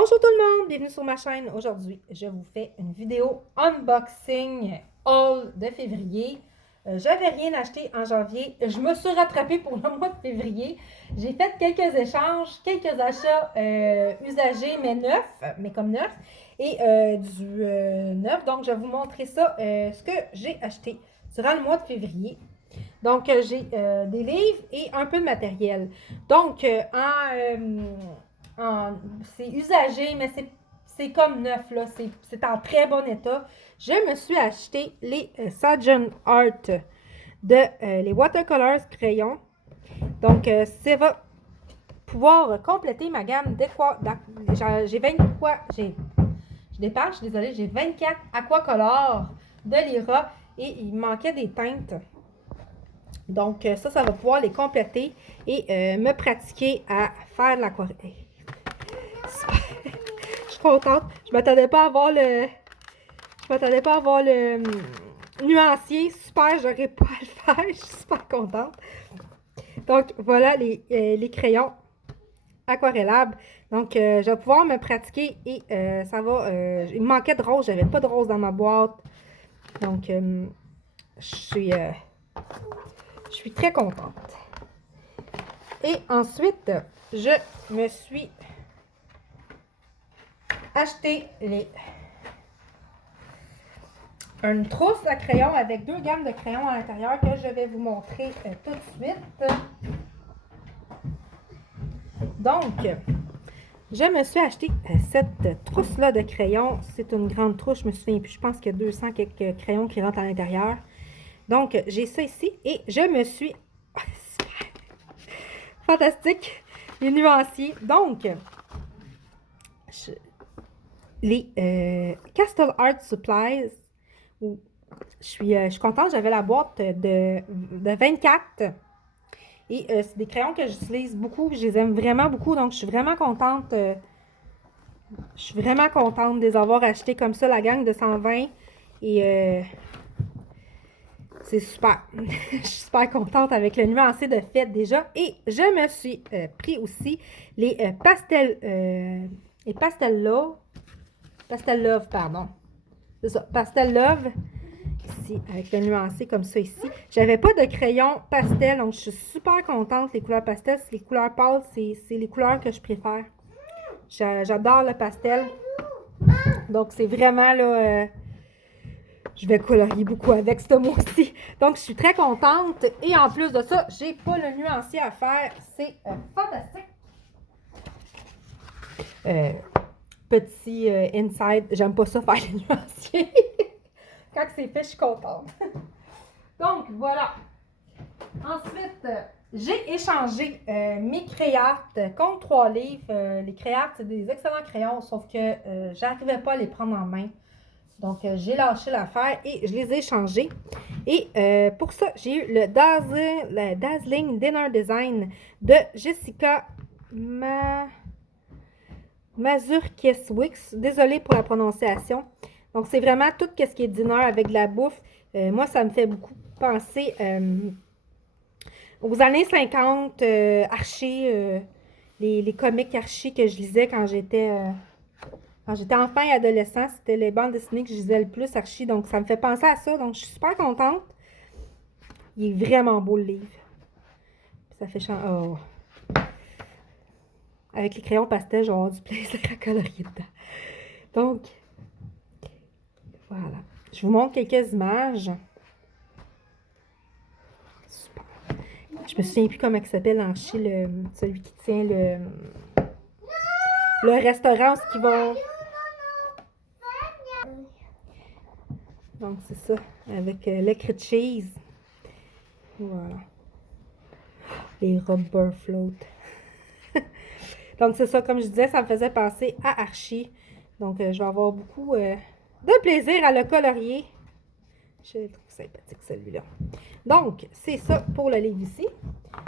Bonjour tout le monde, bienvenue sur ma chaîne. Aujourd'hui, je vous fais une vidéo unboxing haul de février. J'avais rien acheté en janvier. Je me suis rattrapée pour le mois de février. J'ai fait quelques échanges, quelques achats usagés, mais neufs, mais comme neufs, et du neuf. Donc, je vais vous montrer ça, ce que j'ai acheté durant le mois de février. Donc, j'ai des livres et un peu de matériel. Donc, c'est usagé, mais c'est comme neuf, là. C'est en très bon état. Je me suis acheté les Sgt. Art de les Watercolors crayons. Donc, ça va pouvoir compléter ma gamme j'ai 20 quoi, je dépasse, je suis désolée, j'ai 24 aquacolors de Lyra et il manquait des teintes. Donc, ça va pouvoir les compléter et me pratiquer à faire de l'aquarelle. Je suis contente. Je m'attendais pas à avoir le nuancier. Super, j'aurais pas à le faire. Je suis super contente. Donc, voilà les crayons aquarellables. Donc, je vais pouvoir me pratiquer et ça va... il me manquait de rose. J'avais pas de rose dans ma boîte. Donc, je suis très contente. Et ensuite, je me suis acheté une trousse à crayons avec deux gammes de crayons à l'intérieur que je vais vous montrer tout de suite. Donc, je me suis acheté cette trousse-là de crayons. C'est une grande trousse, je me souviens plus. Je pense qu'il y a 200 quelques crayons qui rentrent à l'intérieur. Donc, j'ai ça ici et je me suis... Fantastique! Les nuanciers. Donc, les Castle Art Supplies. Je suis contente, j'avais la boîte de 24. Et c'est des crayons que j'utilise beaucoup, je les aime vraiment beaucoup, donc je suis vraiment contente. Je suis vraiment contente de les avoir achetés comme ça, la gang de 120. Et c'est super. Je suis super contente avec le nuancé de fête déjà. Et je me suis pris aussi les Pastel Love, pardon. C'est ça, Pastel Love. Ici, avec le nuancé comme ça ici. J'avais pas de crayon pastel, donc je suis super contente. Les couleurs pastel, les couleurs pâles, c'est les couleurs que je préfère. J'adore le pastel. Donc, c'est vraiment là... je vais colorier beaucoup avec ce mois-ci. Donc, je suis très contente. Et en plus de ça, j'ai pas le nuancier à faire. C'est fantastique. Petit inside, j'aime pas ça faire le nuancier. Quand c'est fait, je suis contente. Donc, voilà. Ensuite, j'ai échangé mes Créart contre 3 livres. Les Créart, c'est des excellents crayons, sauf que j'arrivais pas à les prendre en main. Donc, j'ai lâché l'affaire et je les ai échangés. Et pour ça, j'ai eu le Dazzling Dinner Design de Jessica Mazurkiewicz. Désolée pour la prononciation. Donc, c'est vraiment tout ce qui est dinner avec de la bouffe. Moi, ça me fait beaucoup penser aux années 50, Archie, les comics Archie que je lisais quand j'étais enfant et adolescent. C'était les bandes dessinées que je lisais le plus, Archie. Donc, ça me fait penser à ça. Donc, je suis super contente. Il est vraiment beau, le livre. Ça fait oh. Avec les crayons pastel, je vais avoir du plaisir à colorier dedans. Donc, voilà. Je vous montre quelques images. Super. Je me souviens plus comment il s'appelle en Chine, celui qui tient le restaurant où ils vont... Donc, c'est ça, avec l'écrit cheese. Voilà. Les rubber float. Donc, c'est ça, comme je disais, ça me faisait penser à Archie. Donc, je vais avoir beaucoup de plaisir à le colorier. Je le trouve sympathique, celui-là. Donc, c'est ça pour le livre ici.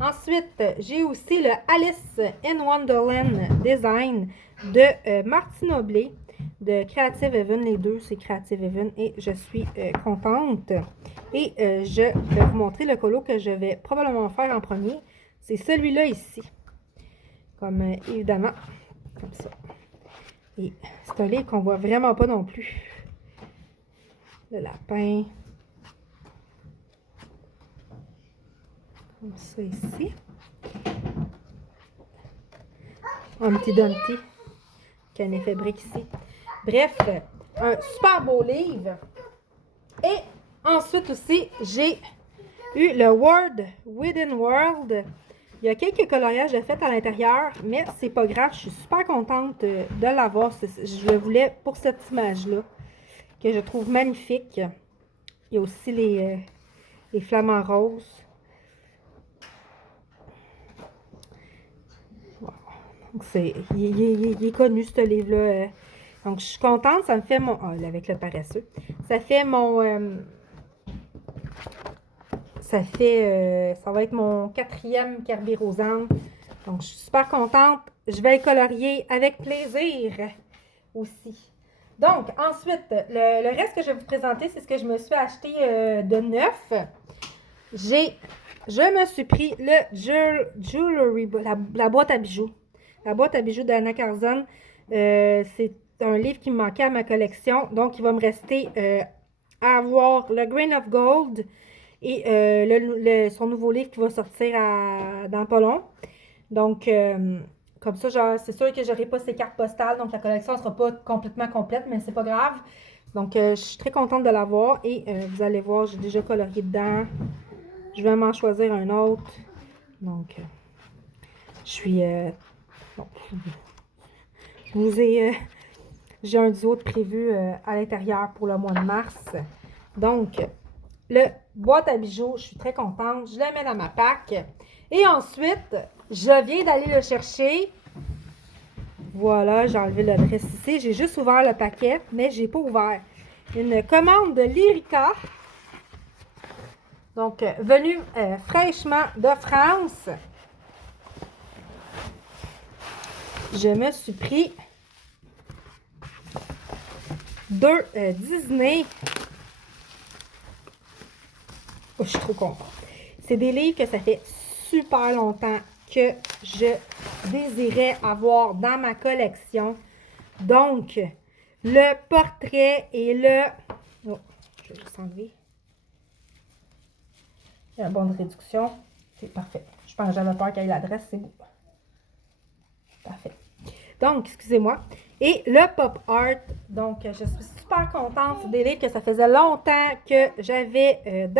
Ensuite, j'ai aussi le Alice in Wonderland Design de Martine Blé de Creative Haven. Les deux, c'est Creative Haven et je suis contente. Et je vais vous montrer le colo que je vais probablement faire en premier. C'est celui-là ici. Comme évidemment, comme ça. Et c'est un livre qu'on voit vraiment pas non plus. Le lapin. Comme ça ici. Humpty Dumpty. Qui a un effet brique ici. Bref, un super beau livre. Et ensuite aussi, j'ai eu le Word Within World. Il y a quelques coloriages de fait à l'intérieur, mais c'est pas grave. Je suis super contente de l'avoir. Je le voulais pour cette image-là, que je trouve magnifique. Il y a aussi les flamants roses. Donc il est connu, ce livre-là. Donc, je suis contente. Ça me fait mon... Ah, avec le paresseux. Ça fait mon... ça va être mon 4e Carbirosane. Donc, je suis super contente. Je vais le colorier avec plaisir aussi. Donc, ensuite, le reste que je vais vous présenter, c'est ce que je me suis acheté de neuf. Je me suis pris le Jewelry, la boîte à bijoux. La boîte à bijoux d'Anna Carzon. C'est un livre qui me manquait à ma collection. Donc, il va me rester à avoir le Grain of Gold et son nouveau livre qui va sortir dans pas long. Donc, comme ça, c'est sûr que j'aurai pas ces cartes postales. Donc, la collection ne sera pas complètement complète, mais c'est pas grave. Donc, je suis très contente de l'avoir. Et vous allez voir, j'ai déjà colorié dedans. Je vais m'en choisir un autre. Donc, je suis... bon, je vous ai... j'ai un duo de prévu à l'intérieur pour le mois de mars. Donc, le boîte à bijoux, je suis très contente. Je la mets dans ma pack. Et ensuite, je viens d'aller le chercher. Voilà, j'ai enlevé l'adresse ici. J'ai juste ouvert le paquet, mais je n'ai pas ouvert. Une commande de Lyrica. Donc, venue fraîchement de France. Je me suis pris 2 Disney. Oh, je suis trop contente. C'est des livres que ça fait super longtemps que je désirais avoir dans ma collection. Donc, le portrait et le... Oh, je vais juste enlever. Il y a un bon de réduction. C'est parfait. Je pense que j'avais peur qu'il y ait l'adresse. C'est beau. Parfait. Donc, excusez-moi. Et le pop art. Donc, je suis super contente. C'est des livres que ça faisait longtemps que j'avais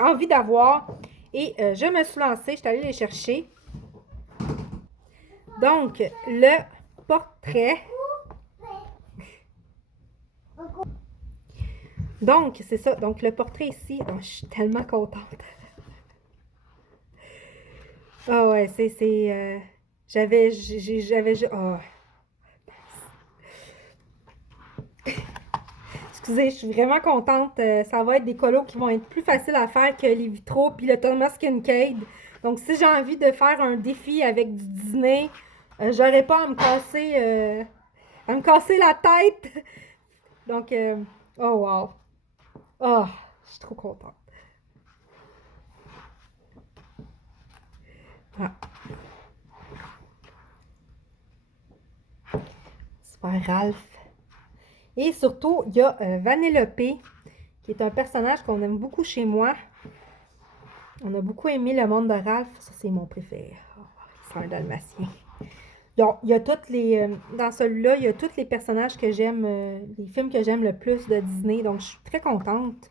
envie d'avoir. Et je me suis lancée. Je suis allée les chercher. Donc, le portrait. Donc, c'est ça. Donc, le portrait ici. Oh, je suis tellement contente. Ah oh, ouais, j'avais... Oh. Excusez, je suis vraiment contente. Ça va être des colos qui vont être plus faciles à faire que les vitraux puis le Thomas Kincaid. Donc, si j'ai envie de faire un défi avec du Disney, j'aurais pas à me casser la tête. Donc, oh wow. Oh, je suis trop contente. Ah. Super Ralph. Et surtout, il y a Vanellope, qui est un personnage qu'on aime beaucoup chez moi. On a beaucoup aimé le monde de Ralph. Ça, c'est mon préféré. Oh, c'est un dalmatien. Donc, il y a toutes les... dans celui-là, il y a tous les personnages que j'aime, les films que j'aime le plus de Disney. Donc, je suis très contente.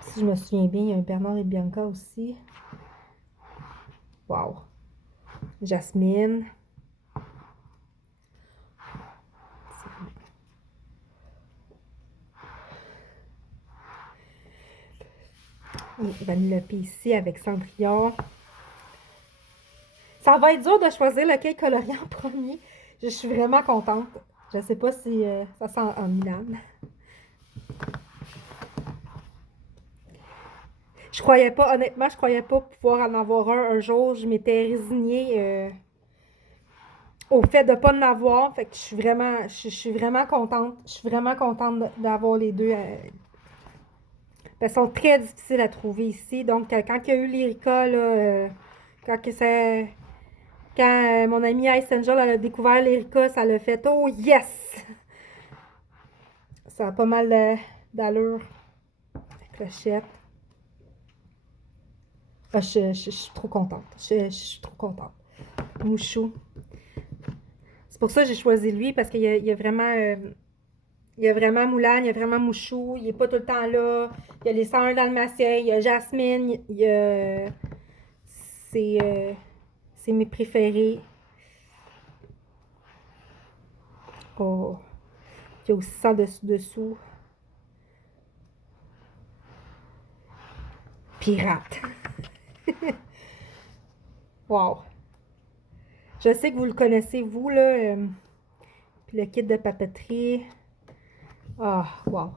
Si je me souviens bien, il y a un Bernard et Bianca aussi. Wow. Jasmine. Vanellope ici avec Cendrillon. Ça va être dur de choisir lequel colorier en premier. Je suis vraiment contente. Je ne sais pas si ça sent en Milan. Je croyais pas, honnêtement, je croyais pas pouvoir en avoir un jour. Je m'étais résignée au fait de ne pas en avoir. Fait que je suis vraiment contente. Je suis vraiment contente d'avoir les deux. Elles sont très difficiles à trouver ici. Donc, quand il y a eu Lyrica, là, quand Quand mon amie Ice Angel elle a découvert l'Erika, ça l'a fait « Oh yes! » Ça a pas mal d'allure. La clochette. Ah, je suis trop contente. Je suis trop contente. Mouchou. C'est pour ça que j'ai choisi lui, parce qu'il y a vraiment... il y a vraiment Moulin, il y a vraiment Mouchou, il est pas tout le temps là. Il y a les 101 Dalmatiens, il y a Jasmine, il y a... C'est mes préférés. Oh. Il y a aussi ça dessous. Pirate. Wow. Je sais que vous le connaissez, vous, là. Puis le kit de papeterie. Ah, wow.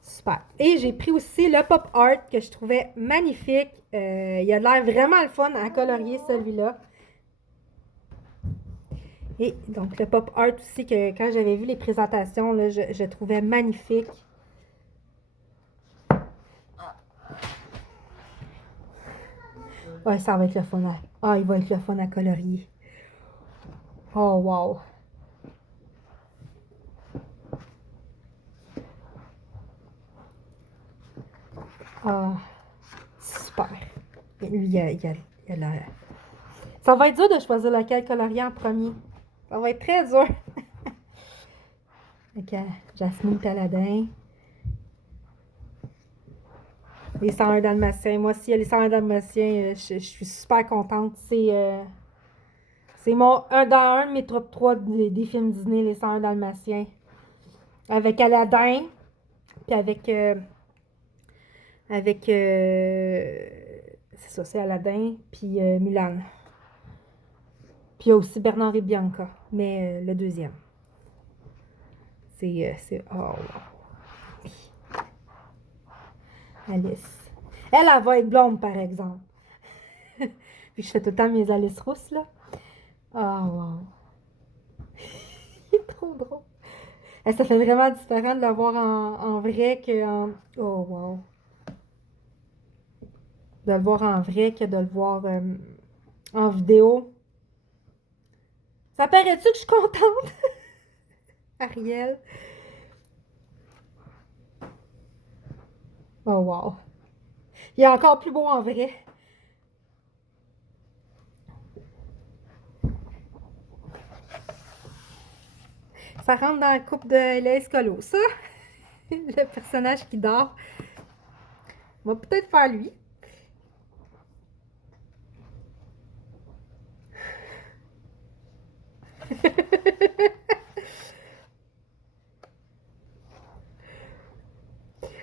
Super. Et j'ai pris aussi le pop art que je trouvais magnifique. Il a l'air vraiment le fun à colorier, celui-là. Et donc, le pop art aussi, que quand j'avais vu les présentations, là, je trouvais magnifique. Ouais, ça va être le fun à... Ah, il va être le fun à colorier. Oh, wow. Ah, super. Lui, il a l'air... Ça va être dur de choisir lequel colorier en premier. Ça va être très dur. Ok, Jasmine Paladin. Les 101 Dalmatiens. Moi aussi, les 101 Dalmatiens, je suis super contente. C'est mon dans un de mes top 3 des films Disney, les 101 Dalmatiens. Avec Aladdin, puis c'est ça, c'est Aladdin, puis Mulan. Puis il y a aussi Bernard et Bianca, mais le deuxième. Oh, wow. Alice. Elle va être blonde, par exemple. Puis je fais tout le temps mes Alice rousses, là. Oh, wow. Il est trop drôle. Et ça fait vraiment différent de le voir en vrai qu'en... Oh, wow. De le voir en vrai que de le voir en vidéo. Ça paraît-tu que je suis contente? Ariel. Oh, wow. Il est encore plus beau en vrai. Ça rentre dans la coupe de Lace Colo, ça. Le personnage qui dort. On va peut-être faire lui.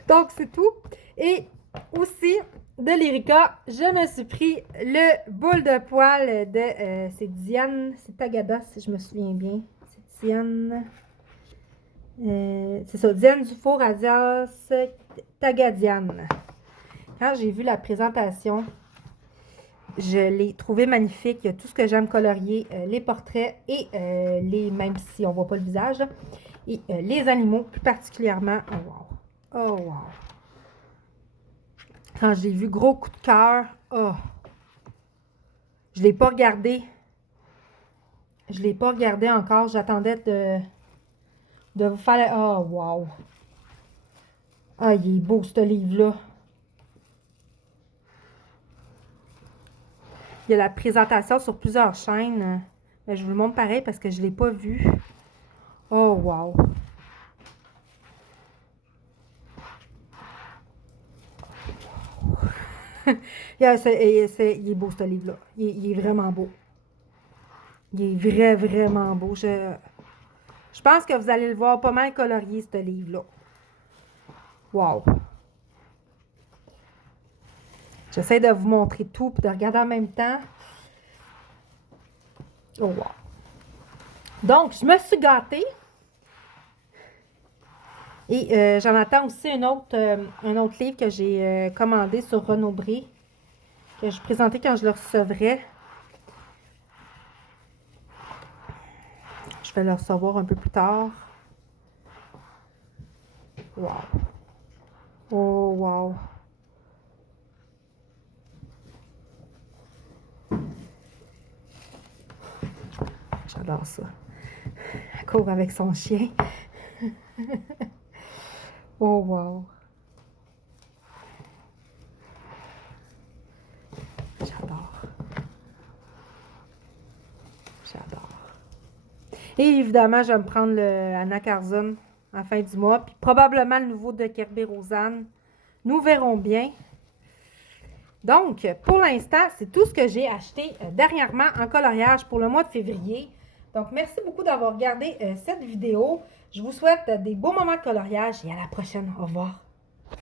Donc, c'est tout. Et aussi, de l'Erika, je me suis pris le boule de poil de... c'est Diane, c'est Tagada, si je me souviens bien. C'est Diane... c'est ça, Diane Dufour alias Tagadiane. Quand j'ai vu la présentation, je l'ai trouvé magnifique. Il y a tout ce que j'aime colorier, les portraits et même si on ne voit pas le visage, et les animaux plus particulièrement. Oh wow! Oh wow! Quand j'ai vu, gros coup de cœur. Oh! Je ne l'ai pas regardé. Je ne l'ai pas regardé encore. J'attendais de vous faire... Oh wow! Ah, il est beau ce livre-là. Il y a la présentation sur plusieurs chaînes. Mais je vous le montre pareil parce que je ne l'ai pas vu. Oh wow! Il est beau ce livre-là. Il est vraiment beau. Il est vraiment beau. Je pense que vous allez le voir pas mal colorié, ce livre-là. Wow! J'essaie de vous montrer tout et de regarder en même temps. Oh wow! Donc, je me suis gâtée. Et j'en attends aussi un autre livre que j'ai commandé sur Renaud Bré, que je présentais quand je le recevrai. Je vais le recevoir un peu plus tard. Wow! Oh wow! J'adore ça. Elle court avec son chien. Oh, wow! J'adore. J'adore. Et évidemment, je vais me prendre le Anna Carzon en la fin du mois. Puis probablement le nouveau de Kerber Rosanne. Nous verrons bien. Donc, pour l'instant, c'est tout ce que j'ai acheté dernièrement en coloriage pour le mois de février. Donc, merci beaucoup d'avoir regardé cette vidéo. Je vous souhaite des beaux moments de coloriage et à la prochaine. Au revoir.